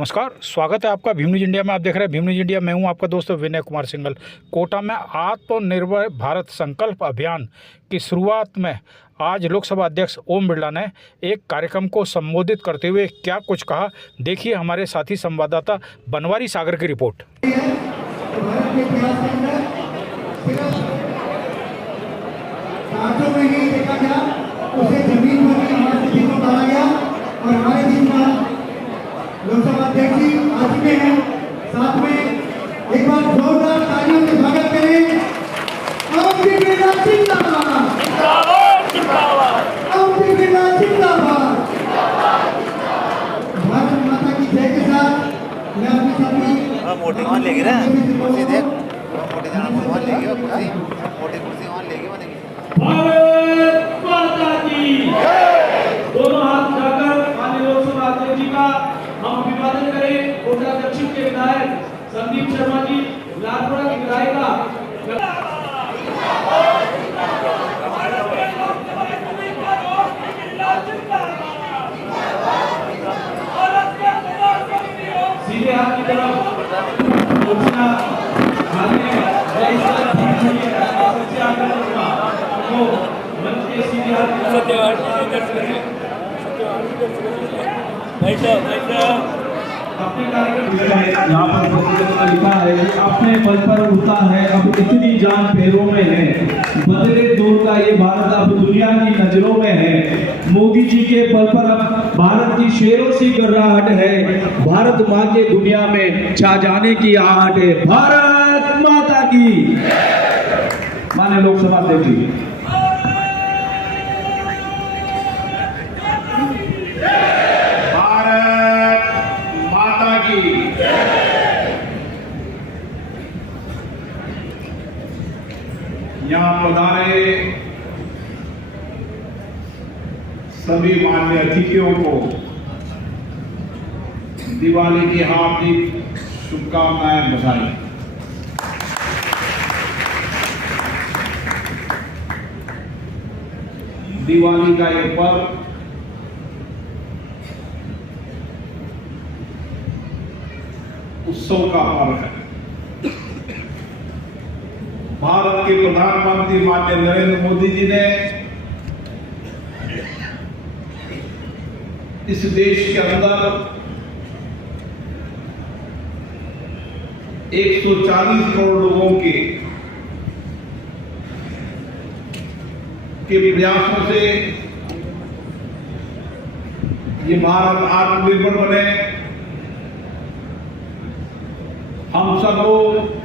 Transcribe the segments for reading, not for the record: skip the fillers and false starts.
नमस्कार, स्वागत है आपका भीम न्यूज इंडिया में। आप देख रहे हैं भीम न्यूज इंडिया। मैं हूं आपका दोस्त विनय कुमार सिंघल। कोटा में आत्मनिर्भर भारत संकल्प अभियान की शुरुआत में आज लोकसभा अध्यक्ष ओम बिरला ने एक कार्यक्रम को संबोधित करते हुए क्या कुछ कहा, देखिए हमारे साथी संवाददाता बनवारी सागर की रिपोर्ट। लोकसभा अध्यक्ष जी आ चुके हैं, साथ में एक बार जोरदार तालियों से स्वागत करें। ओम बिरला जिंदाबाद, जिंदाबाद, जिंदाबाद। ओम बिरला जिंदाबाद, भारत माता की जय के साथ मैं अपने साथी मोटी वहाँ लेगी ना कुर्सी, देख मोटी जाना वहाँ लेगी, वो कुर्सी मोटी कुर्सी वहाँ लेगी, वो देखिए। भारत माता की दोनों हाथ उठाकर माननीय लोकसभा अध्यक्ष जी का हम अभिवादन करें। कोटा दक्षिण के विधायक संदीप शर्मा जी, लालपुरा की विधायिका सीधे हाथ की तरफ घोषणा मंच के सीधे हाथ की तरफ यहाँ पर लिखा है कि अपने बल पर उड़ता है, अब इतनी जान पैरों में है, बदले दौर का ये भारत अब दुनिया की नजरों में है। मोदी जी के बल पर अब भारत की शेरों सी गर्राहट है, भारत माँ के दुनिया में छा जाने की आहट है। भारत माता की। माननीय लोकसभा अध्यक्ष जी। यहाँ पधारे सभी मान्य अतिथियों को दिवाली की हार्दिक शुभकामनाएं, बधाई। दिवाली का ये पर्व उत्सव का पर्व है। भारत के प्रधानमंत्री माननीय नरेंद्र मोदी जी ने इस देश के अंदर 140 करोड़ लोगों के प्रयासों से ये भारत आत्मनिर्भर बने। हम सब लोग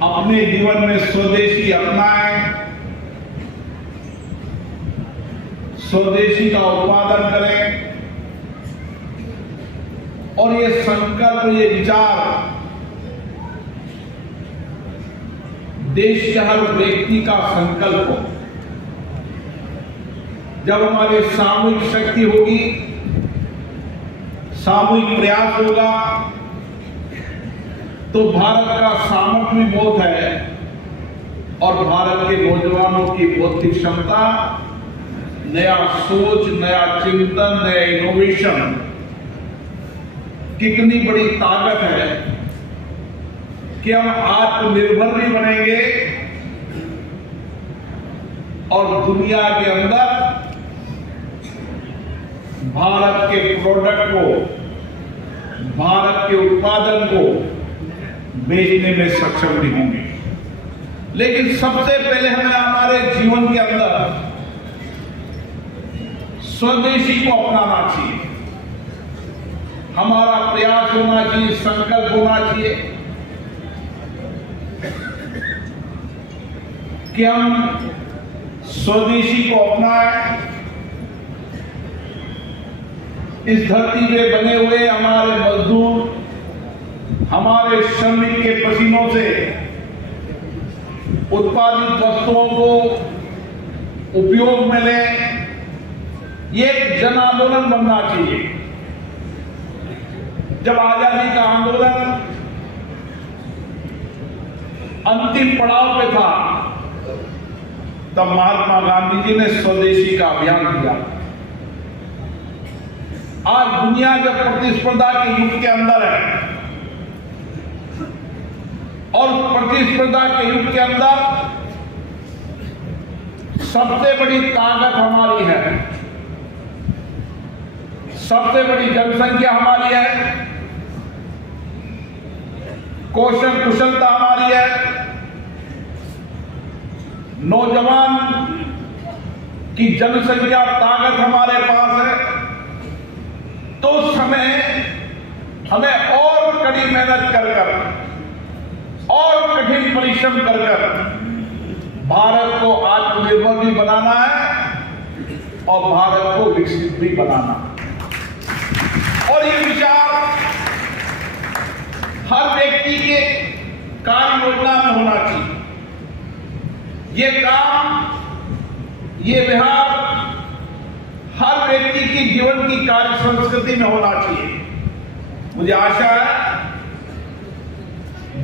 अपने जीवन में स्वदेशी अपनाएं, स्वदेशी का उत्पादन करें और ये संकल्प, ये विचार देश के हर व्यक्ति का संकल्प हो। जब हमारी सामूहिक शक्ति होगी, सामूहिक प्रयास होगा, तो भारत का सामर्थ्य भी बहुत है और भारत के नौजवानों की बौद्धिक क्षमता, नया सोच, नया चिंतन, नया इनोवेशन, कितनी बड़ी ताकत है कि हम आत्मनिर्भर भी बनेंगे और दुनिया के अंदर भारत के प्रोडक्ट को, भारत के उत्पादन को बेचने में सक्षम भी होंगे। लेकिन सबसे पहले हमें हमारे जीवन के अंदर स्वदेशी को अपनाना चाहिए। हमारा प्रयास होना चाहिए, संकल्प होना चाहिए कि हम स्वदेशी को अपनाएं। इस धरती पे बने हुए हमारे मजदूर, हमारे श्रमिक के पसीनों से उत्पादित वस्तुओं को उपयोग में ले, ये एक जन आंदोलन बनना चाहिए। जब आजादी का आंदोलन अंतिम पड़ाव पे था, तब महात्मा गांधी जी ने स्वदेशी का अभियान किया। आज दुनिया जब प्रतिस्पर्धा के युग के अंदर है और प्रतिस्पर्धा के युग के अंदर सबसे बड़ी ताकत हमारी है, सबसे बड़ी जनसंख्या हमारी है, कौशल कुशलता हमारी है, नौजवान की जनसंख्या ताकत हमारे पास है। तो उस समय हमें और कड़ी मेहनत कर और कठिन परिश्रम कर भारत को आत्मनिर्भर भी बनाना है और भारत को विकसित भी बनाना है। और ये विचार हर व्यक्ति के कार्य योजना में होना चाहिए। ये काम, ये व्यवहार हर व्यक्ति की जीवन की कार्य संस्कृति में होना चाहिए। मुझे आशा है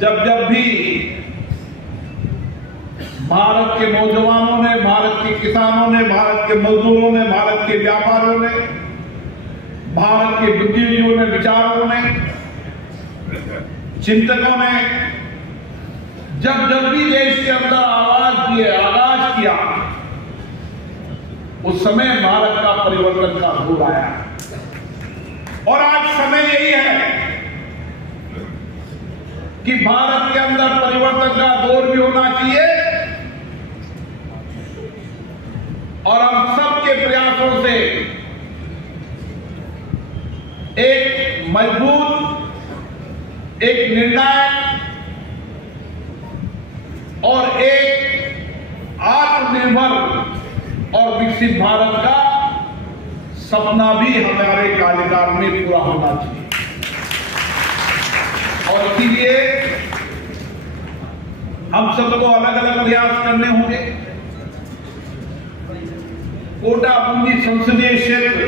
जब भी भारत के नौजवानों ने, भारत के किसानों ने, भारत के मजदूरों ने, भारत के व्यापारियों ने, भारत के बुद्धिजीवियों ने, विचारों ने, चिंतकों ने जब भी देश के अंदर आगाज किया उस समय भारत का परिवर्तन का दौर आया और आज समय यही है कि भारत के अंदर परिवर्तन का दौर भी होना चाहिए और हम सबके प्रयासों से एक मजबूत, एक निर्णायक और एक आत्मनिर्भर और विकसित भारत का सपना भी हमारे कार्यकाल में पूरा होना चाहिए। और इसीलिए हम सबको अलग अलग प्रयास करने होंगे। कोटा बूंदी संसदीय क्षेत्र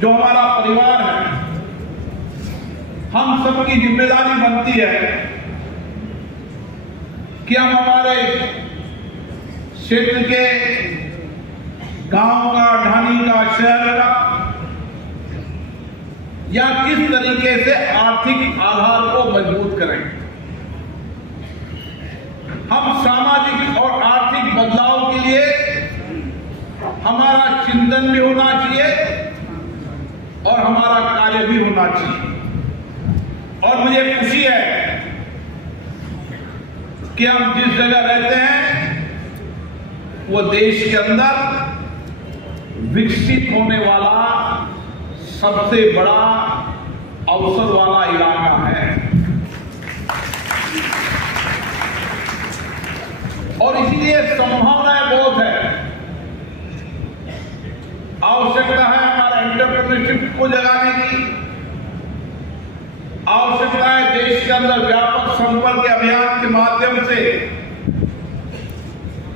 जो हमारा परिवार है, हम सबकी जिम्मेदारी बनती है कि हम हमारे क्षेत्र के गांव का, ढाणी का, शहर का या किस तरीके से आर्थिक आधार को मजबूत करें। हम सामाजिक और आर्थिक बदलाव के लिए हमारा चिंतन भी होना चाहिए और हमारा कार्य भी होना चाहिए। और मुझे खुशी है कि हम जिस जगह रहते हैं वो देश के अंदर विकसित होने वाला सबसे बड़ा अवसर वाला इलाका है और इसलिए संभावनाएं बहुत है। आवश्यकता है हमारा एंटरप्रेन्योरशिप को जगाने की, आवश्यकता है देश के अंदर व्यापक संपर्क अभियान के माध्यम से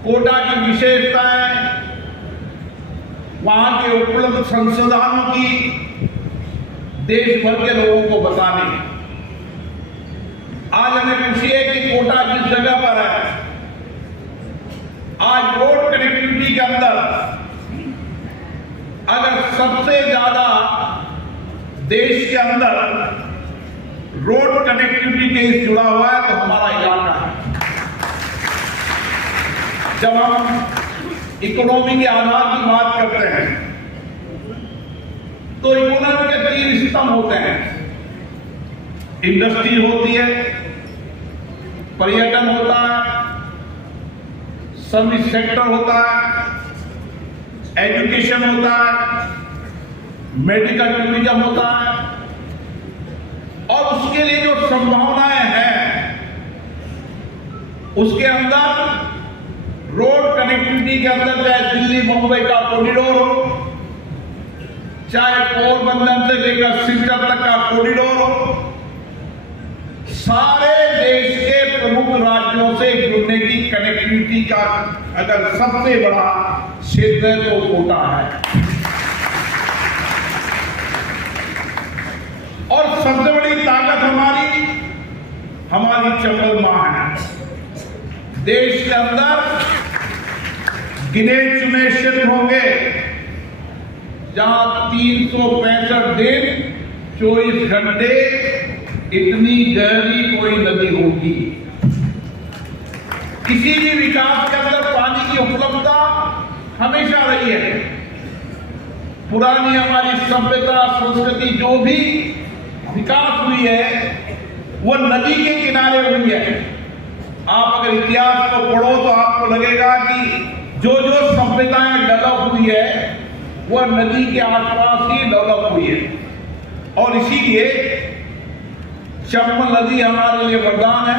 कोटा की विशेषताएं, वहां के उपलब्ध संसाधनों की देश भर के लोगों को बताने। आज हमें खुशी है कि कोटा जिस जगह पर है, आज रोड कनेक्टिविटी के अंदर अगर सबसे ज्यादा देश के अंदर रोड कनेक्टिविटी केस जुड़ा हुआ है तो हमारा इलाका है। जब हम इकोनॉमी के आधार की बात करते हैं तो इकोनॉमी के 3 स्तंभ होते हैं। इंडस्ट्री होती है, पर्यटन होता है, सर्विस सेक्टर होता है, एजुकेशन होता है, मेडिकल टूरिज्म होता है। और उसके लिए जो संभावनाएं हैं उसके अंदर रोड कनेक्टिविटी के अंदर चाहे दिल्ली मुंबई का कॉरिडोर हो, चाहे पोरबंदर से लेकर सिलचर तक का कॉरिडोर हो, सारे देश के प्रमुख राज्यों से जुड़ने की कनेक्टिविटी का अगर सबसे बड़ा क्षेत्र है तो कोटा है। और सबसे बड़ी ताकत हमारी चंबल मां है। देश के अंदर गिने चुने क्षेत्र होंगे जहां 365 दिन 24 घंटे इतनी गहरी कोई नदी होगी। किसी भी विकास के अंदर पानी की उपलब्धता हमेशा रही है। पुरानी हमारी सभ्यता संस्कृति जो भी विकास हुई है वो नदी के किनारे हुई है। आप अगर इतिहास को पढ़ो तो आपको लगेगा कि जो जो सभ्यताएं डेवलप हुई है वह नदी के आसपास ही डेवलप हुई है। और इसीलिए चंबल नदी हमारे लिए वरदान है।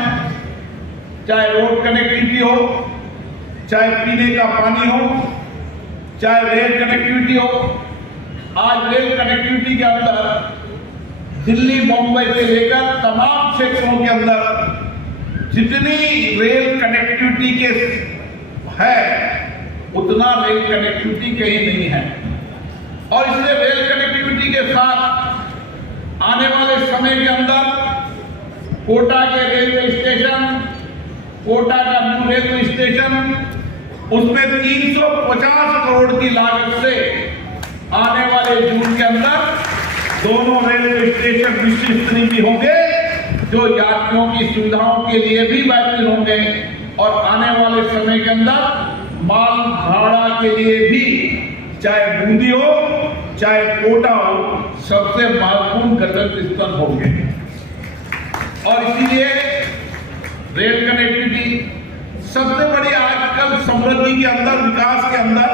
चाहे रोड कनेक्टिविटी हो, चाहे पीने का पानी हो, चाहे रेल कनेक्टिविटी हो। आज रेल कनेक्टिविटी के अंदर दिल्ली मुंबई से लेकर तमाम क्षेत्रों के अंदर जितनी रेल कनेक्टिविटी के है उतना रेल कनेक्टिविटी कहीं नहीं है। और इसलिए रेल कनेक्टिविटी के साथ आने वाले समय के अंदर कोटा के रेलवे स्टेशन, कोटा का न्यू रेलवे स्टेशन, उसमें 350 करोड़ की लागत से आने वाले जून के अंदर दोनों रेलवे स्टेशन विशिष्ट स्तरीय भी होंगे जो यात्रियों की सुविधाओं के लिए भी बेहतर होंगे। और आने वाले समय के अंदर माल भाड़ा के लिए भी चाहे बूंदी हो चाहे कोटा हो सबसे महत्वपूर्ण गंतव्य स्थल होंगे। और इसीलिए रेल कनेक्टिविटी सबसे बड़ी आजकल समृद्धि के अंदर, विकास के अंदर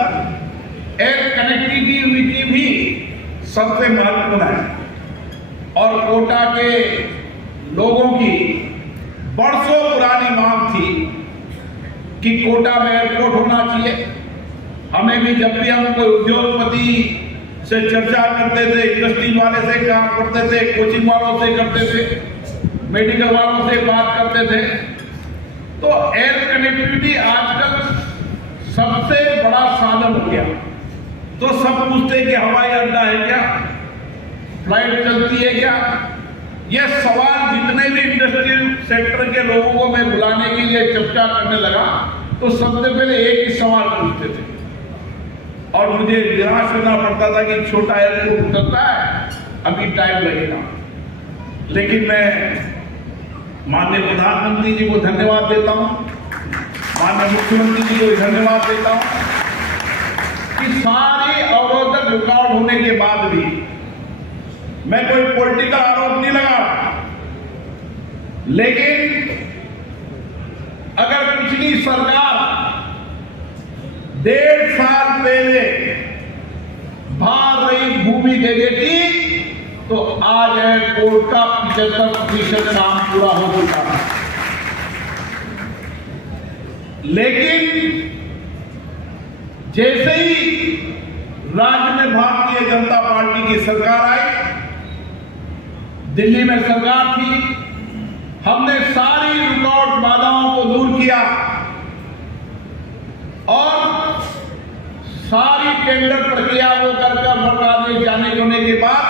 एयर कनेक्टिविटी भी सबसे महत्वपूर्ण है। और कोटा के लोगों की बरसों पुरानी मांग थी कि कोटा में एयरपोर्ट होना चाहिए। हमें भी जब भी हम कोई उद्योगपति से चर्चा करते थे, इंडस्ट्री वाले से काम करते थे, कोचिंग वालों से करते थे, मेडिकल वालों से बात करते थे, तो एयर कनेक्टिविटी आजकल सबसे बड़ा साधन हो गया। तो सब पूछते कि हवाई अड्डा है क्या, फ्लाइट चलती है क्या। यह सवाल जितने भी इंडस्ट्रियल सेक्टर के लोगों को मैं बुलाने के लिए चर्चा करने लगा तो सबसे पहले एक ही सवाल पूछते थे और मुझे निराश होना पड़ता था कि छोटा एयरपोर्ट चलता है, अभी टाइम लगेगा। लेकिन मैं माननीय प्रधानमंत्री जी को धन्यवाद देता हूं, माननीय मुख्यमंत्री जी को धन्यवाद देता हूं कि सारी अवरोधक रुकावट होने के बाद भी, मैं कोई पॉलिटिकल आरोप नहीं लगा रहा, लेकिन अगर पिछली सरकार 1.5 साल पहले भाग रही भूमि दे देती तो आज एयरपोर्ट का 75% काम पूरा हो चुका है। लेकिन जैसे ही राज्य में भारतीय जनता पार्टी की सरकार आई, दिल्ली में सरकार थी, हमने सारी रुकावट बाधाओं को दूर किया और सारी टेंडर प्रक्रिया को कर जाने होने के बाद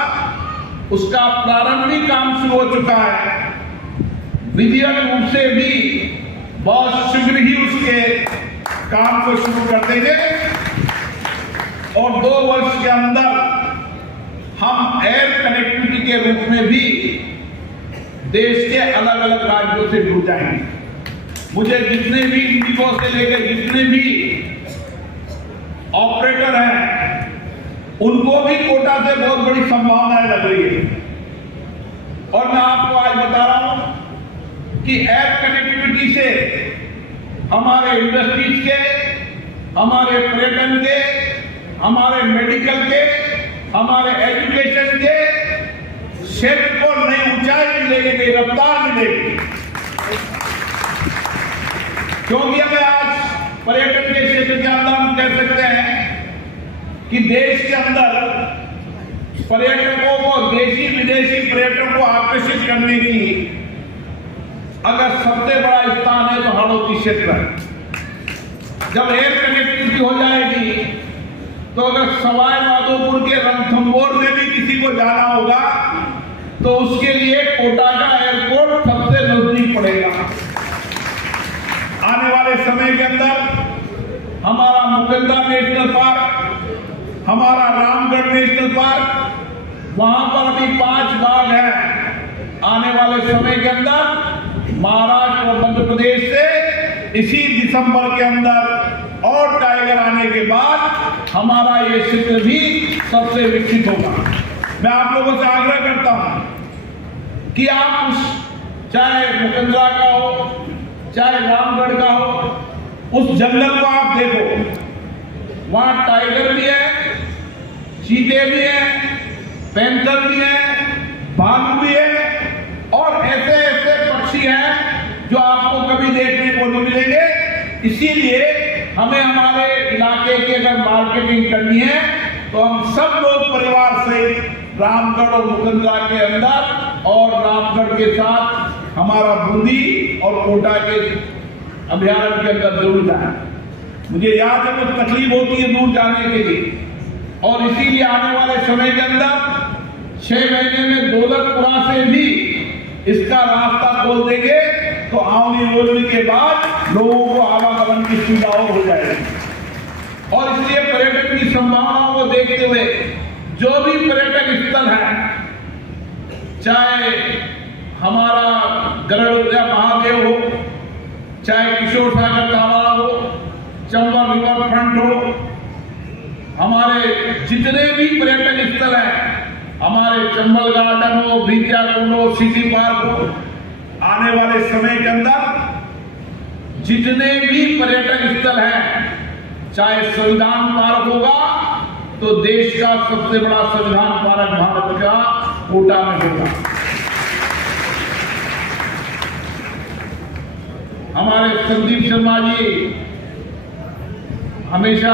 उसका प्रारंभिक काम शुरू हो चुका है। विधिवत रूप से भी बहुत शीघ्र ही उसके काम को शुरू कर देंगे और 2 वर्ष के अंदर हम एयर कनेक्टिविटी के रूप में भी देश के अलग अलग राज्यों से जुड़ जाएंगे। मुझे जितने भी इंडिगो से लेकर जितने भी ऑपरेटर हैं उनको भी कोटा से बहुत बड़ी संभावनाएं लग रही है। और मैं आपको आज बता रहा हूं कि एयर कनेक्टिविटी से हमारे इंडस्ट्रीज के, हमारे पर्यटन के, हमारे मेडिकल के, हमारे एजुकेशन के क्षेत्र को नई ऊंचाई मिलेगी, नई रफ्तार मिलेगी। क्योंकि हमें आज पर्यटन के क्षेत्र के अंदर हम कह सकते हैं कि देश के अंदर पर्यटकों को, देशी विदेशी पर्यटकों को आकर्षित करने की अगर सबसे बड़ा स्थान है तो हाड़ौती क्षेत्र है। जब एयर कनेक्टिविटी हो जाएगी तो अगर सवाई माधोपुर के रणथंभौर में भी किसी को जाना होगा तो उसके लिए कोटा का एयरपोर्ट सबसे नजदीक पड़ेगा। आने वाले समय के अंदर हमारा मुकुंदा नेशनल पार्क, हमारा रामगढ़ नेशनल पार्क, वहां पर अभी 5 बाघ हैं। आने वाले समय के अंदर महाराष्ट्र और मध्य प्रदेश से इसी दिसंबर के अंदर और टाइगर आने के बाद हमारा ये क्षेत्र भी सबसे विकसित होगा। मैं आप लोगों से आग्रह करता हूं कि आप चाहे मुकंदरा का हो, चाहे रामगढ़ का हो, उस जंगल को आप देखो, वहां टाइगर भी है, चीते भी हैं, पैंथर भी है, भालू भी है और ऐसे ऐसे पक्षी हैं जो आपको कभी देखने को नहीं मिलेंगे। इसीलिए हमें हमारे इलाके की अगर मार्केटिंग करनी है तो हम सब लोग परिवार से रामगढ़ और मुकंदरा के अंदर और रामगढ़ के साथ हमारा बूंदी और कोटा के अभ्यारण्य के अंदर जरूर जाए। मुझे याद है कुछ तकलीफ होती है दूर जाने के लिए, और इसीलिए आने वाले समय के अंदर 6 महीने में दौलतपुरा से भी इसका रास्ता खोल देंगे तो आने योजना के बाद लोगों को आवागमन की सुविधा हो जाएगी। और इसलिए पर्यटन की संभावनाओं को देखते हुए जो भी पर्यटक स्थल है, चाहे हमारा गरुड़ महादेव हो, चाहे किशोर सागर तालाब हो, चंबल रिवर फ्रंट हो, हमारे जितने भी पर्यटन स्थल हैं, हमारे चंबल गार्डन हो, भिंडिया कुंड हो, सिटी पार्क हो, आने वाले समय के अंदर जितने भी पर्यटन स्थल हैं, चाहे संविधान पार्क होगा तो देश का सबसे बड़ा संविधान पार्क भारत का कोटा में होगा। हमारे संदीप शर्मा जी हमेशा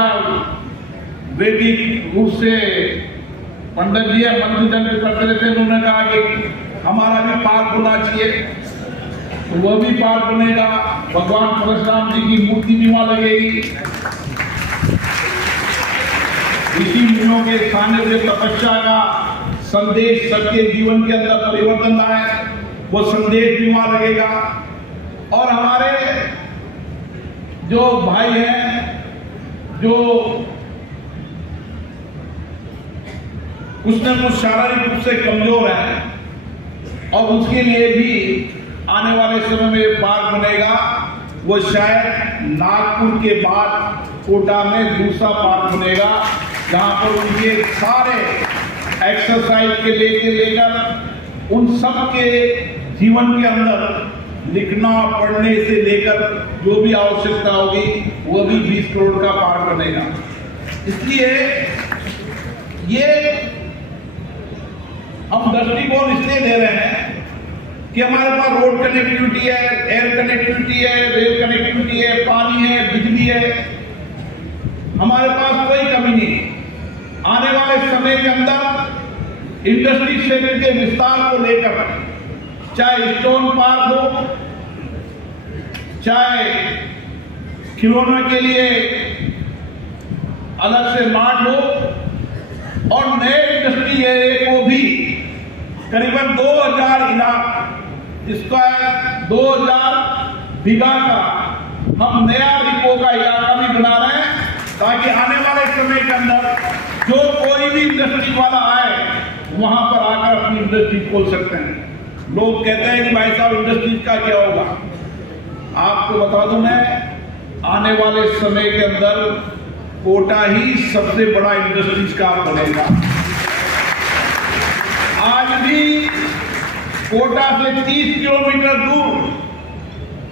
वैदिक रूप से पंडित जी मंत्र करते रहते, उन्होंने कहा कि हमारा भी पार्क होना चाहिए, तो वह भी पार्क बनेगा। भगवान परशुराम जी की मूर्ति भी वहां लगेगी। ऋषि मुनियों के सानिध्य तपस्या का संदेश सबके जीवन के अंदर परिवर्तन लाए, वो संदेश भी वहां लगेगा। और हमारे जो भाई हैं जो कुछ न कुछ शारीरिक रूप से कमजोर है और उसके लिए भी आने वाले समय में पार्क बनेगा, वो शायद नागपुर के बाद कोटा में दूसरा पार्क बनेगा, जहां पर उनके सारे एक्सरसाइज के लेकर उन सब के जीवन के अंदर लिखना पढ़ने से लेकर जो भी आवश्यकता होगी वो भी 20 करोड़ का पार्क बनेगा। इसलिए ये हम दृष्टिकोण इसलिए दे रहे हैं कि हमारे पास रोड कनेक्टिविटी है, एयर कनेक्टिविटी है, रेल कनेक्टिविटी है, पानी है, बिजली है, हमारे पास कोई कमी नहीं। आने वाले समय के अंदर इंडस्ट्री क्षेत्र के विस्तार को लेकर चाहे स्टोन पार्क हो, चाहे खिलौनों के लिए अलग से मार्ट हो, और नए इंडस्ट्री एरिया को भी करीबन 2000 स्क्वायर 2000 बीघा का हम नया रिपो का इलाका भी बना रहे हैं, ताकि आने वाले समय के अंदर जो कोई भी इंडस्ट्री वाला आए वहां पर आकर अपनी इंडस्ट्री खोल सकते हैं। लोग कहते हैं कि भाई साहब इंडस्ट्रीज का क्या होगा। आपको बता दूं मैं, आने वाले समय के अंदर कोटा ही सबसे बड़ा इंडस्ट्रीज का बनेगा। आज भी कोटा से 30 किलोमीटर दूर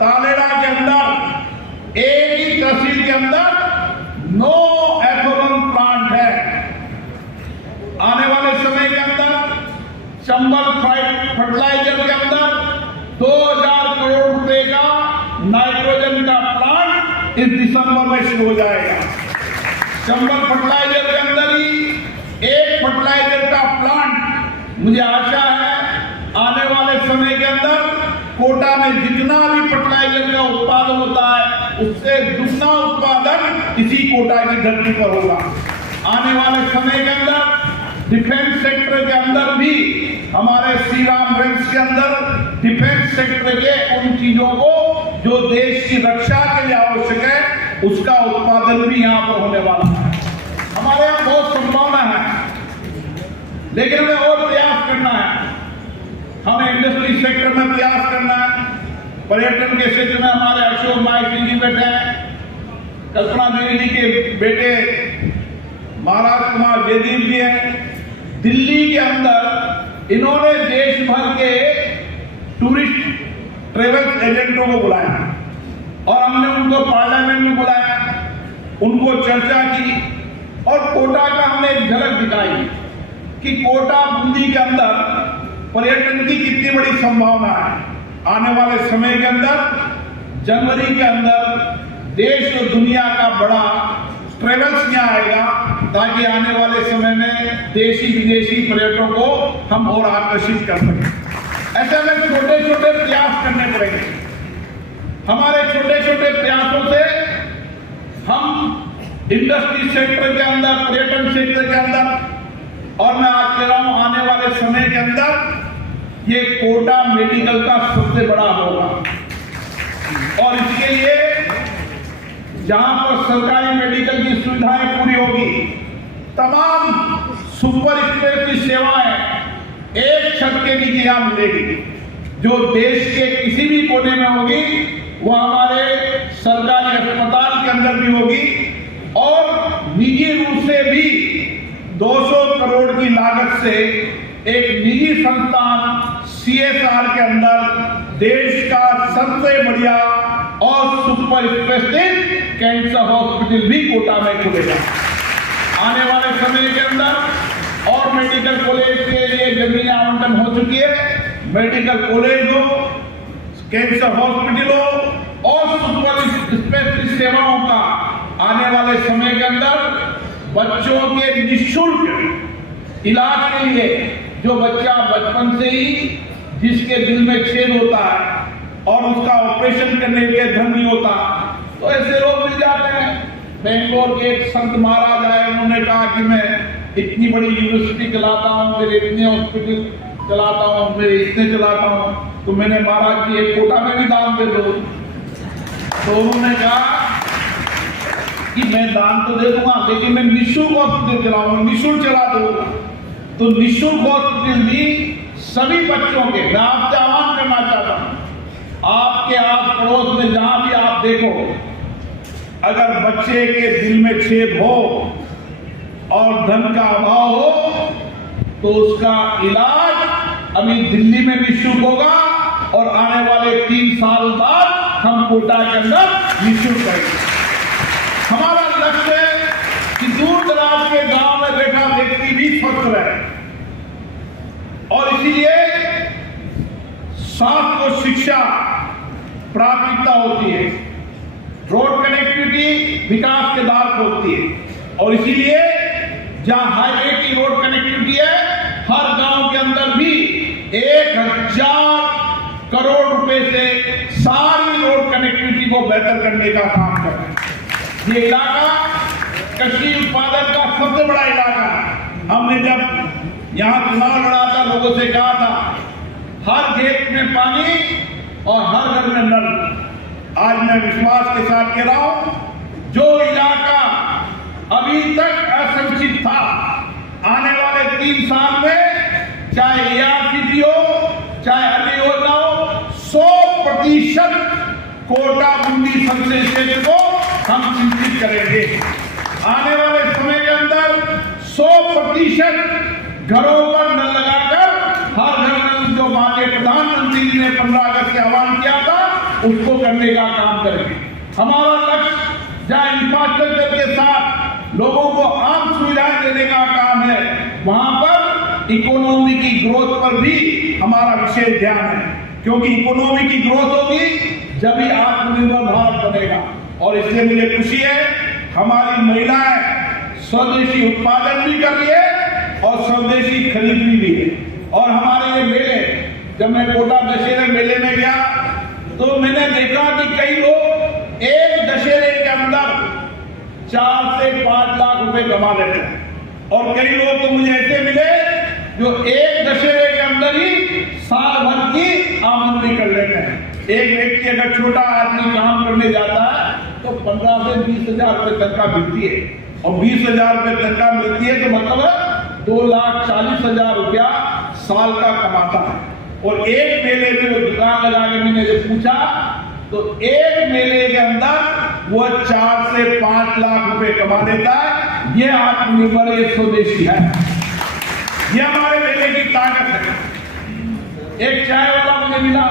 तालेड़ा के अंदर एक ही तहसील के अंदर 9 एथेनॉल प्लांट है। आने वाले समय के अंदर चंबल फर्टिलाइजर के अंदर 2000 करोड़ रुपए का नाइट्रोजन का प्लांट इस दिसंबर में शुरू हो जाएगा। चंबल फर्टिलाइजर के अंदर ही एक फर्टिलाइजर का प्लांट, मुझे आशा है आने वाले समय के अंदर कोटा में जितना भी फर्टिलाइजर का उत्पादन होता है उससे दुगना उत्पादन इसी कोटा की धरती पर होगा। आने वाले समय के अंदर डिफेंस सेक्टर के अंदर भी हमारे श्री राम रेंज के अंदर डिफेंस सेक्टर के उन चीजों को जो देश की रक्षा के लिए आवश्यक है उसका उत्पादन भी यहाँ पर होने वाला है। हमारे यहाँ बहुत संभावना है, लेकिन हमें और प्रयास करना है। हमें इंडस्ट्री सेक्टर में प्रयास करना है। पर्यटन के क्षेत्र में हमारे अशोक माहेश्वरी जी बैठे हैं, कल्पना देवी जी के बेटे महाराज कुमार जयदीप जी हैं। दिल्ली के अंदर इन्होंने देश भर के टूरिस्ट ट्रेवल एजेंटों को बुलाया और हमने उनको पार्लियामेंट में बुलाया, उनको चर्चा की और कोटा का हमने एक झलक दिखाई कि कोटा बूंदी के अंदर पर्यटन की कितनी बड़ी संभावना है। आने वाले समय के अंदर जनवरी के अंदर देश और दुनिया का बड़ा ट्रेवल्स यहाँ आएगा, ताकि आने वाले समय में देशी विदेशी पर्यटकों को हम और आकर्षित कर सकें। ऐसे में छोटे छोटे प्रयास करने पड़ेंगे। हमारे छोटे छोटे प्रयासों से हम इंडस्ट्री सेक्टर के अंदर, पर्यटन क्षेत्र के अंदर, और मैं आज कह रहा हूं आने वाले समय के अंदर ये कोटा मेडिकल का सबसे बड़ा होगा। और इसके लिए जहां पर सरकारी मेडिकल की सुविधाएं पूरी होगी, तमाम सुपर स्पेशलिस्ट सेवाएं एक छत के नीचे यहां मिलेगी। जो देश के किसी भी कोने में होगी वो हमारे सरकारी अस्पताल के अंदर भी होगी, और निजी रूप से भी 200 करोड़ की लागत से एक निजी संस्थान CSR के अंदर देश का सबसे बढ़िया और सुपर स्पेशलिस्ट कैंसर हॉस्पिटल भी कोटा में खुलेगा। आने वाले समय के अंदर और मेडिकल कॉलेज के लिए जमीन आवंटन हो चुकी है। मेडिकल कॉलेज हो, कैंसर हॉस्पिटल हो और सुपर स्पेशलिस्ट सेवाओं का आने वाले समय के अंदर बच्चों के निःशुल्क इलाज के लिए, जो बच्चा बचपन से ही जिसके दिल में छेद होता है और उसका ऑपरेशन करने के लिए धन नहीं होता, तो ऐसे लोग मिल जाते हैं। बेंगलोर के एक संत महाराज आए, उन्होंने कहा कि मैं इतनी बड़ी यूनिवर्सिटी चलाता हूँ, मेरे इतने हॉस्पिटल चलाता हूँ, मेरे इतने चलाता हूँ, तो मैंने महाराज जी एक कोटा में भी दान दे दो। तो उन्होंने कहा कि मैं दान तो दे दूंगा, लेकिन मैं निःशुल्क हॉस्पिटल चलाऊंगा, निःशुल्क चला दो। तो निःशुल्क हॉस्पिटल भी सभी बच्चों के, मैं आपसे आह्वान करना चाहता हूं, आपके आस पड़ोस में जहां भी आप देखो, अगर बच्चे के दिल में छेद हो और धन का अभाव हो, तो उसका इलाज अभी दिल्ली में निःशुल्क होगा और आने वाले 3 साल बाद हम कोटा के अंदर निःशुल्क करेंगे। हमारा लक्ष्य है कि दूर दराज के गांव में बैठा व्यक्ति भी स्वस्थ रहे, और इसीलिए स्वास्थ्य और शिक्षा प्राथमिकता होती है। रोड कनेक्टिविटी विकास के द्वार खोलती है, और इसीलिए जहां हाईवे की रोड कनेक्टिविटी है, हर गांव के अंदर भी 1000 करोड़ रुपए से सारी रोड कनेक्टिविटी को बेहतर करने का काम कर रहे हैं। ये इलाका कृषि उत्पादन का सबसे बड़ा इलाका है। हमने जब यहाँ चुनाव लड़ा था, लोगों से कहा था हर खेत में पानी और हर घर में नल। आज मैं विश्वास के साथ कह रहा हूं, जो इलाका अभी तक असंचित था, आने वाले 3 साल में चाहे ARCT हो, चाहे अन्य योजना हो, 100% कोटा बूंदी संसदीय क्षेत्र को हम चिंतित करेंगे। आने वाले समय के अंदर 100% घरों पर नल लगाकर हर घर नल, जो माननीय प्रधानमंत्री जी ने 15 अगस्त के आह्वान किया था, उसको करने का काम करेंगे। हमारा लक्ष्य जहां इंफ्रास्ट्रक्चर के साथ लोगों को आम सुविधाएं देने का काम है, वहां पर इकोनॉमी की ग्रोथ पर भी हमारा विशेष ध्यान है, क्योंकि इकोनॉमी की ग्रोथ होगी जब ही आत्मनिर्भर भारत बनेगा। और इसलिए मुझे खुशी है, हमारी महिलाएं स्वदेशी उत्पादन भी कर रही है और स्वदेशी खरीद भी है। और हमारे ये मेले, जब मैं कोटा दशहरे मेले में गया तो मैंने देखा कि कई लोग एक दशहरे के अंदर 4 से 5 लाख रुपए कमा लेते हैं, और कई लोग तो मुझे ऐसे मिले जो एक दशहरे के अंदर ही साल भर की आमदनी कर लेते हैं। एक व्यक्ति अगर छोटा आदमी काम करने जाता है तो 15 से 20 हजार रुपए तक का मिलती है। और 20,000 रुपये तनख्वाह मिलती है, तो मतलब 2,40,000 रुपया साल का कमाता है। और एक मेले में वो दुकान लगा के मैंने जब पूछा तो एक मेले के अंदर वो 4 से 5 लाख रुपए कमा लेता है। ये आत्मनिर्भर, ये स्वदेशी है, ये हमारे मेले की ताकत है। एक चाय वाला मुझे मिला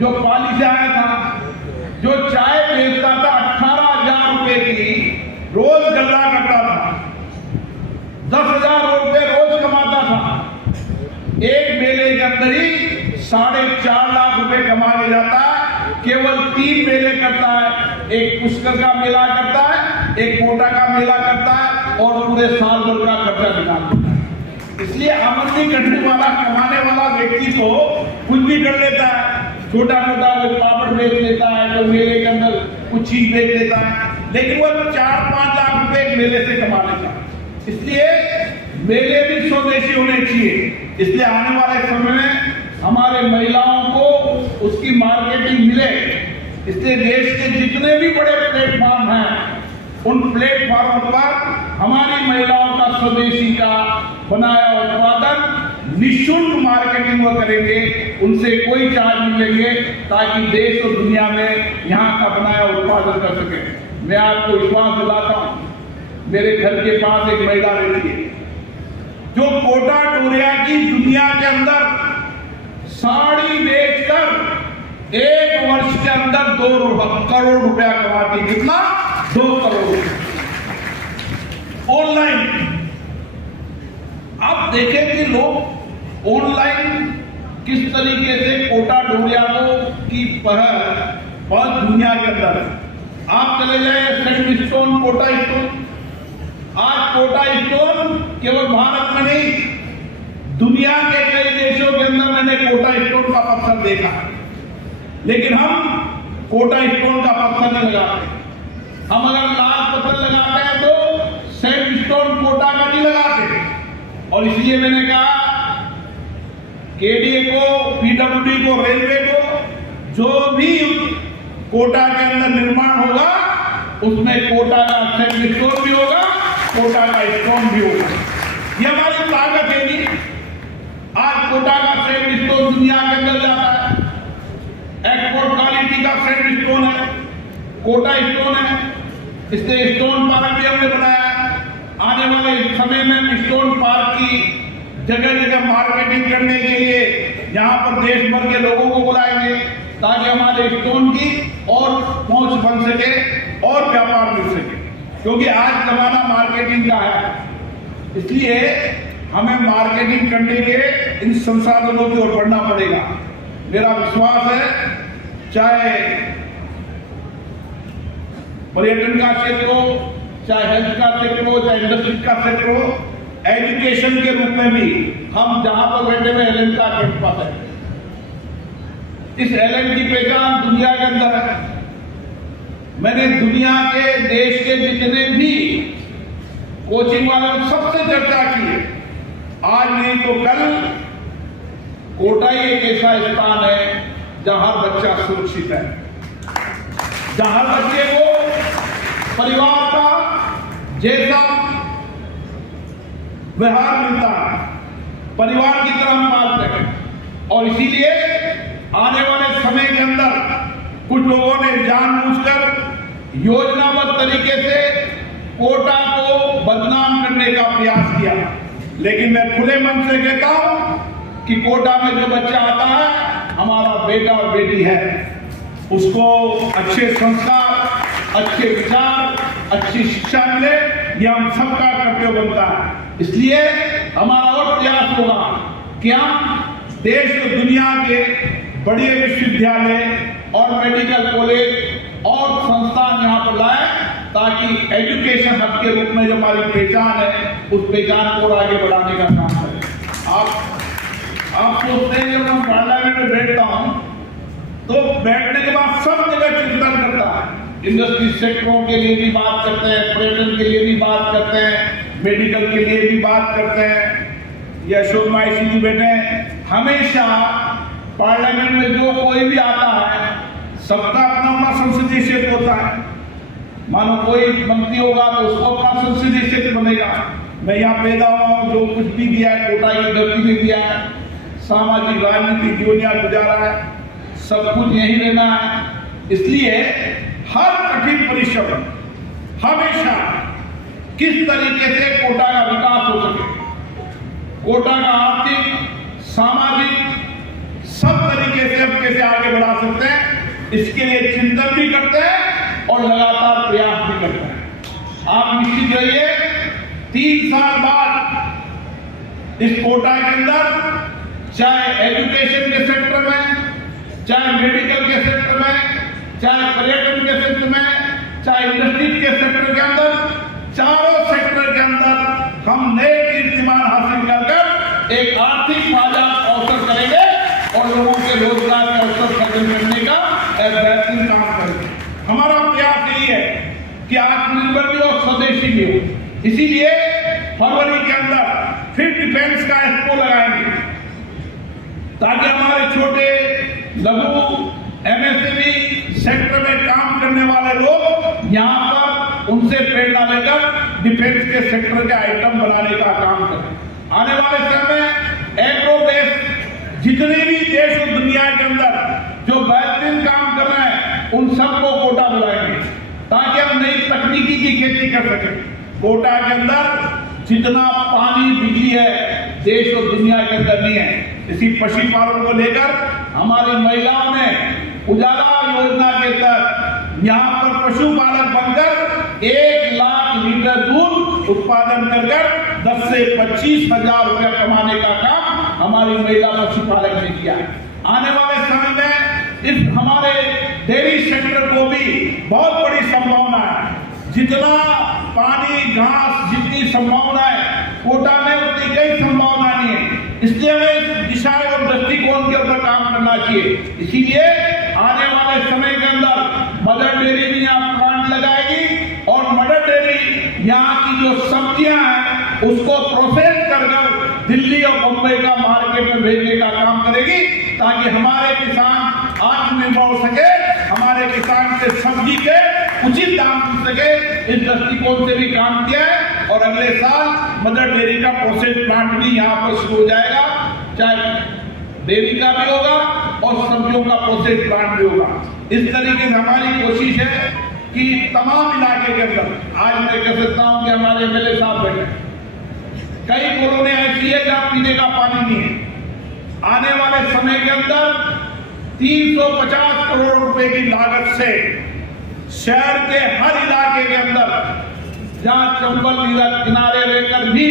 जो पाली से आया था, जो चाय बेचता था 18,000 रुपए की रोज गल्ला करता था, 10,000 रुपए रोज कमाता था। एक मेले के अंदर ही 4.5 लाख रुपए कमा ले जाता है। केवल 3 मेले करता है, एक पुष्कर का मेला करता है, एक कोटा का मेला करता है और पूरे साल भर का खर्चा निकाल देता है। इसलिए आमदनी करने वाला, कमाने वाला व्यक्ति तो कुछ भी कर लेता है, छोटा मोटा वो पापड़ बेच लेता है, तो मेले के अंदर कुछ चीज बेच लेता है, लेकिन वो 4-5 लाख रुपए एक मेले से कमा लेता है। इसलिए मेले भी स्वदेशी होने चाहिए। इसलिए आने वाले समय में हमारे महिलाओं को उसकी मार्केटिंग मिले। इसलिए देश के जितने भी बड़े प्लेटफॉर्म हैं, उन प्लेटफॉर्म पर हमारी महिलाओं का स्वदेशी का बनाया उत्पादन निःशुल्क मार्केटिंग वो करेंगे, उनसे कोई चार्ज नहीं लेंगे, ताकि देश और दुनिया में यहाँ का बनाया उत्पादन कर सके। मैं आपको विश्वास दिलाता हूँ, मेरे घर के पास एक महिला रहती है जो कोटा डोरिया की दुनिया के अंदर साड़ी बेचकर 1 वर्ष के अंदर 2 करोड़ रुपया कमाती। कितना? 2 करोड़ ऑनलाइन। आप देखें कि लोग ऑनलाइन किस तरीके से कोटा डोरिया की पहल दुनिया के अंदर है। आप चले जाए सेंट स्टोन, कोटा स्टोन। आज कोटा स्टोन केवल भारत में नहीं, दुनिया के कई देशों के अंदर मैंने कोटा स्टोन का पत्थर देखा, लेकिन हम कोटा स्टोन का पत्थर नहीं लगाते। हम अगर लाल पत्थर लगाते हैं तो सेंट स्टोन कोटा का नहीं लगाते। और इसलिए मैंने कहा केडीए को, पीडब्ल्यूडी को, रेलवे को, जो भी कोटा के अंदर निर्माण होगा उसमें कोटा का सेंट स्टोन भी होगा, कोटा का स्टोन भी होगा। ये हमारी ताकत है। नहीं, आज कोटा का सेंट स्टोन दुनिया के अंदर जाता है, एक्सपोर्ट क्वालिटी का सेंट स्टोन है, कोटा स्टोन है। इसलिए स्टोन पार्क भी हमने बनाया है। आने वाले समय में स्टोन पार्क की जगह जगह मार्केटिंग करने के लिए यहाँ पर देश भर के लोगों को बुलाएंगे, ताकि हमारे स्टोन की और पहुंच बन सके और व्यापार मिल सके। क्योंकि आज जमाना मार्केटिंग का है, इसलिए हमें मार्केटिंग करने के इन संसाधनों की ओर बढ़ना पड़ेगा। मेरा विश्वास है, चाहे पर्यटन का क्षेत्र हो, चाहे हेल्थ का क्षेत्र हो, चाहे इंडस्ट्री का क्षेत्र हो, एजुकेशन के रूप में भी हम जहां पर बैठे हुए एलएन का कैंपस है, इस एलएन की पहचान दुनिया के अंदर है। मैंने दुनिया के देश के जितने भी कोचिंग वालों सबसे चर्चा की है। आज नहीं तो कल कोटा ही एक ऐसा स्थान है जहां हर बच्चा सुरक्षित है, जहां हर बच्चे को परिवार का जैसा व्यवहार मिलता है, परिवार की तरह हम पालते हैं। और इसीलिए आने वाले समय के अंदर कुछ लोगों ने जानबूझकर योजनाबद्ध तरीके से कोटा को बदनाम करने का प्रयास किया, लेकिन मैं खुले मन से कहता हूं कि कोटा में जो बच्चा आता है हमारा बेटा और बेटी है। उसको अच्छे संस्कार, अच्छे विचार, अच्छी शिक्षा मिले, यह हम सबका कर्तव्य बनता है। इसलिए हमारा और प्रयास होगा कि हम देश और दुनिया के बड़े विश्वविद्यालय और मेडिकल कॉलेज और संस्थान यहाँ पर लाए, ताकि एजुकेशन हब के रूप में जो हमारी पहचान है, उस पहचान को आगे बढ़ाने का काम करें। आप सोचते हैं जब मैं पार्लियामेंट में बैठता हूँ तो बैठने के बाद सब जगह चिंतन करता है। इंडस्ट्री सेक्टरों के लिए भी बात करते हैं, पर्यटन के लिए भी बात करते हैं, मेडिकल के लिए भी बात करते हैं। ये अशोक माइसी जी बैठे, हमेशा पार्लियामेंट में जो कोई भी आता है सबका अपना अपना संसदीय क्षेत्र होता है। मानो कोई मंत्री होगा तो उसको अपना संसदीय क्षेत्र बनेगा। मैं यहाँ पैदा हुआ हूँ, जो कुछ भी दिया है कोटा की धरती में दिया है, सामाजिक राजनीतिक जीवन यहाँ गुजारा है, सब कुछ यही रहना है। इसलिए हर कठिन परिश्रम हमेशा किस तरीके से कोटा का विकास हो सके, कोटा का आर्थिक सामाजिक सब तरीके से हम कैसे आगे बढ़ा सकते हैं, इसके लिए चिंतन भी करते हैं और लगातार प्रयास भी करते हैं। आप निश्चित रहिए 3 साल बाद इस कोटा के अंदर चाहे एजुकेशन के सेक्टर में, चाहे मेडिकल के सेक्टर में, चाहे पर्यटन के सेक्टर में, चाहे इंडस्ट्री के सेक्टर के अंदर, चारों सेक्टर के अंदर हम नए कीर्तिमान हासिल कर एक आर्थिक बाजार अवसर करेंगे और लोगों के रोजगार के अवसर सृजन करने का एक बेहतरीन काम करेंगे। हमारा प्रयास यही है कि आत्मनिर्भर भी और स्वदेशी भी हो। इसीलिए फरवरी के अंदर फिर डिफेंस का एक्सपो लगाएंगे ताकि हमारे छोटे लघु एमएसएमई सेक्टर में काम करने वाले लोग यहाँ पर उनसे प्रेरणा लेकर डिफेंस के सेक्टर के आइटम बनाने का काम करें। आने वाले समय में एग्रो बेस जितने भी देश और दुनिया के अंदर जो बेहतरीन काम कर रहे हैं उन सबको कोटा बुलाएंगे ताकि हम नई तकनीकी की खेती कर सकें। कोटा के अंदर जितना पानी बिजली है देश और दुनिया के अंदर नहीं है। इसी पशुपालन को लेकर हमारी महिलाओं ने उजाला योजना के तहत यहाँ पर पशुपालक बनकर 1 लाख लीटर दूध उत्पादन कर 10 से 25 हजार रुपया कमाने का काम हमारी महिला पशुपालक ने किया। आने वाले समय में इस हमारे डेयरी सेक्टर को भी बहुत बड़ी संभावना है। जितना पानी घास जितनी संभावना है कोटा में उतनी कई संभावना नहीं है। इसलिए हमें दिशा और दृष्टिकोण के ऊपर काम करना चाहिए। इसीलिए आने वाले समय के अंदर मदर डेयरी भी यहाँ प्लांट लगाएगी और मदर डेयरी यहाँ की जो सब्जियां हैं उसको प्रोसेस कर दिल्ली और मुंबई का मार्केट में भेजने का काम करेगी ताकि हमारे किसान आत्मनिर्भर हो सके, हमारे किसान के सब्जी के उचित दाम मिल सके। इस दृष्टिकोण से भी काम किया है और अगले साल मदर डेयरी का प्रोसेस प्लांट भी यहाँ पर शुरू हो जाएगा, चाहे डेयरी का भी होगा और सब्जियों का प्रोसेस प्लांट भी होगा। इस तरीके से हमारी कोशिश है कि तमाम इलाके के अंदर, आज मैं कह सकता हूं कि हमारे एमएलए साहब बैठे, कई कॉलोनी ऐसी है जहां पीने का पानी नहीं है। आने वाले समय के अंदर 350 करोड़ रुपए की लागत से शहर के हर इलाके के अंदर जहां चंबल किनारे रहकर भी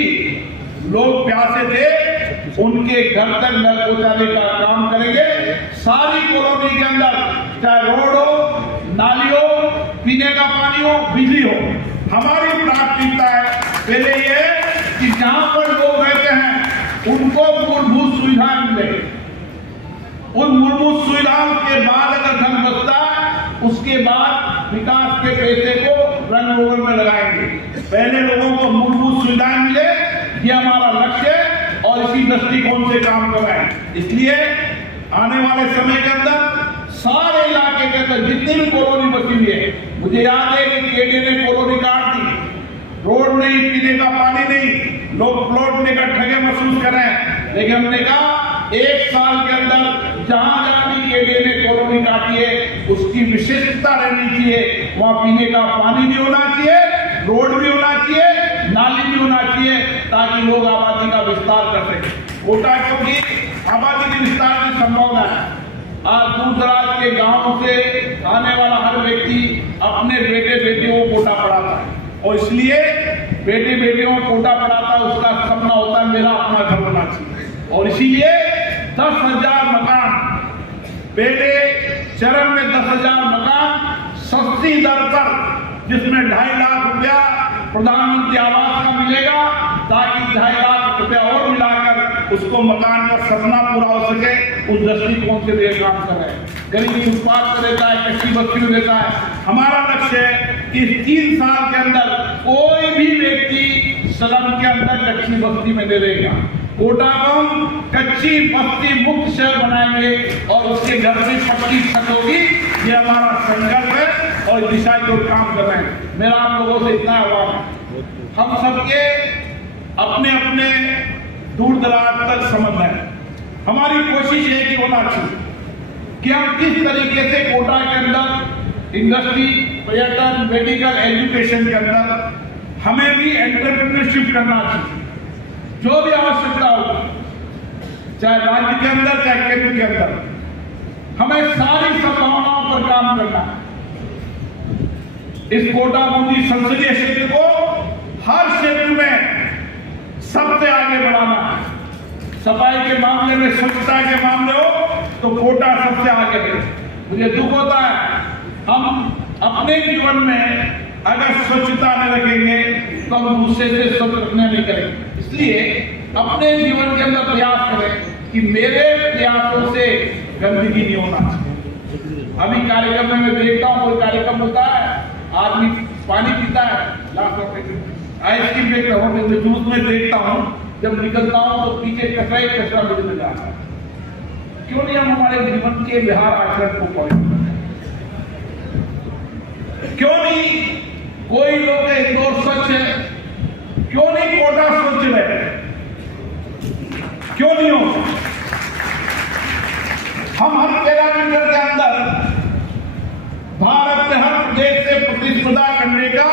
लोग प्यासे थे उनके घर तक नल पहुंचाने का काम करेंगे। सारी कॉलोनी के अंदर चाहे रोड हो, नाली हो, पीने का पानी हो, बिजली हो, हमारी प्राथमिकता है पहले ये कि जहां पर लोग रहते हैं उनको मूलभूत सुविधाएं मिले। उन मूलभूत सुविधाओं के बाद अगर धन बचता है उसके बाद विकास के पैसे को रंग रोगन में लगाएंगे। पहले लोगों को मूलभूत सुविधाएं मिले, ये हमारा लक्ष्य है और इसी दृष्टिकोण से काम कर रहे हैं। इसलिए आने वाले समय के अंदर सारे इलाके के अंदर जितनी भी कॉलोनी बची हुई है, मुझे याद है कि केडी ने कॉलोनी काट दी, रोड नहीं, पीने का पानी नहीं, लोग प्लॉट लेकर ठगे महसूस कर रहे हैं। लेकिन हमने कहा 1 साल के अंदर जहां जहां भी केडी ने कॉलोनी काटी है उसकी विशेषता रहनी चाहिए। वहां पीने का पानी भी होना चाहिए, रोड भी होना चाहिए, नाली भी होना चाहिए ताकि लोग आबादी का विस्तार कर सके। कोटा क्योंकि आबादी के विस्तार की संभावना है। आज दूर दराज के गांव से आने वाला हर व्यक्ति अपने बेटे बेटियों को कोटा पढ़ाता है और इसलिए बेटे बेटियों को कोटा पढ़ाता है, उसका सपना होता है मेरा अपना घर बनना चाहिए। और इसीलिए 10,000 मकान, पहले चरण में 10,000 मकान सस्ती दर पर, जिसमें 2.5 लाख रुपया प्रधानमंत्री आवास का मिलेगा ताकि 2.5 लाख रुपया और मिलाकर उसको मकान का सपना पूरा हो सके। उस दृष्टिकोण से भी काम कर रहे हैं। गरीबी फुटपाथ पर रहता है, कच्ची बस्ती में रहता है। हमारा लक्ष्य है कि 3 साल के अंदर कोई भी व्यक्ति स्लम के अंदर कच्ची बस्ती में नहीं रहेगा। कोटा को हम कच्ची बस्ती मुक्त शहर बनाएंगे और उसके घर में पक्की छत होगी। ये हमारा संकल्प है। और इस दिशा की ओर काम कर रहे हैं। मेरा आप लोगों से इतना आह्वान है, हम सबके अपने अपने दूर दराज तक संबंध है। हमारी कोशिश एक ही होना चाहिए कि हम किस तरीके से कोटा के अंदर इंडस्ट्री, पर्यटन, मेडिकल, एजुकेशन के अंदर हमें भी एंटरप्रेन्योरशिप करना चाहिए। जो भी आवश्यकता होगी, चाहे राज्य के अंदर चाहे केंद्र के अंदर, हमें सारी संभावनाओं पर काम करना है। इस कोटा बूंदी संसदीय क्षेत्र को हर क्षेत्र में सबसे आगे बढ़ाना है। सफाई के मामले में, स्वच्छता के मामले हो तो कोटा सबसे आगे है। मुझे दुख होता है, हम अपने जीवन में अगर स्वच्छता नहीं रखेंगे तो हम दूसरे से स्वच्छ रखने नहीं करेंगे। इसलिए अपने जीवन के अंदर प्रयास करें कि मेरे प्रयासों से गंदगी नहीं होना चाहिए। अभी कार्यक्रम में मैं देखता हूँ, कोई कार्यक्रम होता है, आदमी पानी पीता है, आइसक्रीम देखता हूँ, मैं जूस में देखता हूँ, जब निकलता हूँ तो पीछे कचरा ही कचरा मुझे नजर आता है। क्यों नहीं हम हमारे जीवन के व्यवहार आचरण को फॉलो करते? क्यों नहीं कोई लोग इंदौर स्वच्छ है, क्यों नहीं कोटा स्वच्छ रहे, क्यों नहीं हो? हम हर किलोमीटर के अंदर भारत के हर प्रदेश से प्रतिस्पर्धा करने का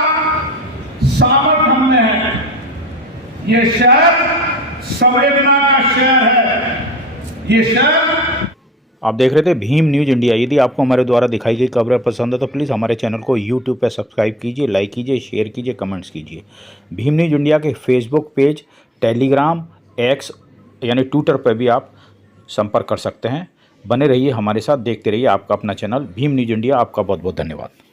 सामर्थ्य हमने है। ये शहर संवेदना का शहर है। ये शहर आप देख रहे थे भीम न्यूज़ इंडिया। यदि आपको हमारे द्वारा दिखाई गई खबरें पसंद है तो प्लीज़ हमारे चैनल को यूट्यूब पर सब्सक्राइब कीजिए, लाइक कीजिए, शेयर कीजिए, कमेंट्स कीजिए। भीम न्यूज़ इंडिया के फेसबुक पेज, टेलीग्राम, एक्स यानी ट्विटर पर भी आप संपर्क कर सकते हैं। बने रहिए हमारे साथ, देखते रहिए आपका अपना चैनल भीम न्यूज़ इंडिया। आपका बहुत बहुत धन्यवाद।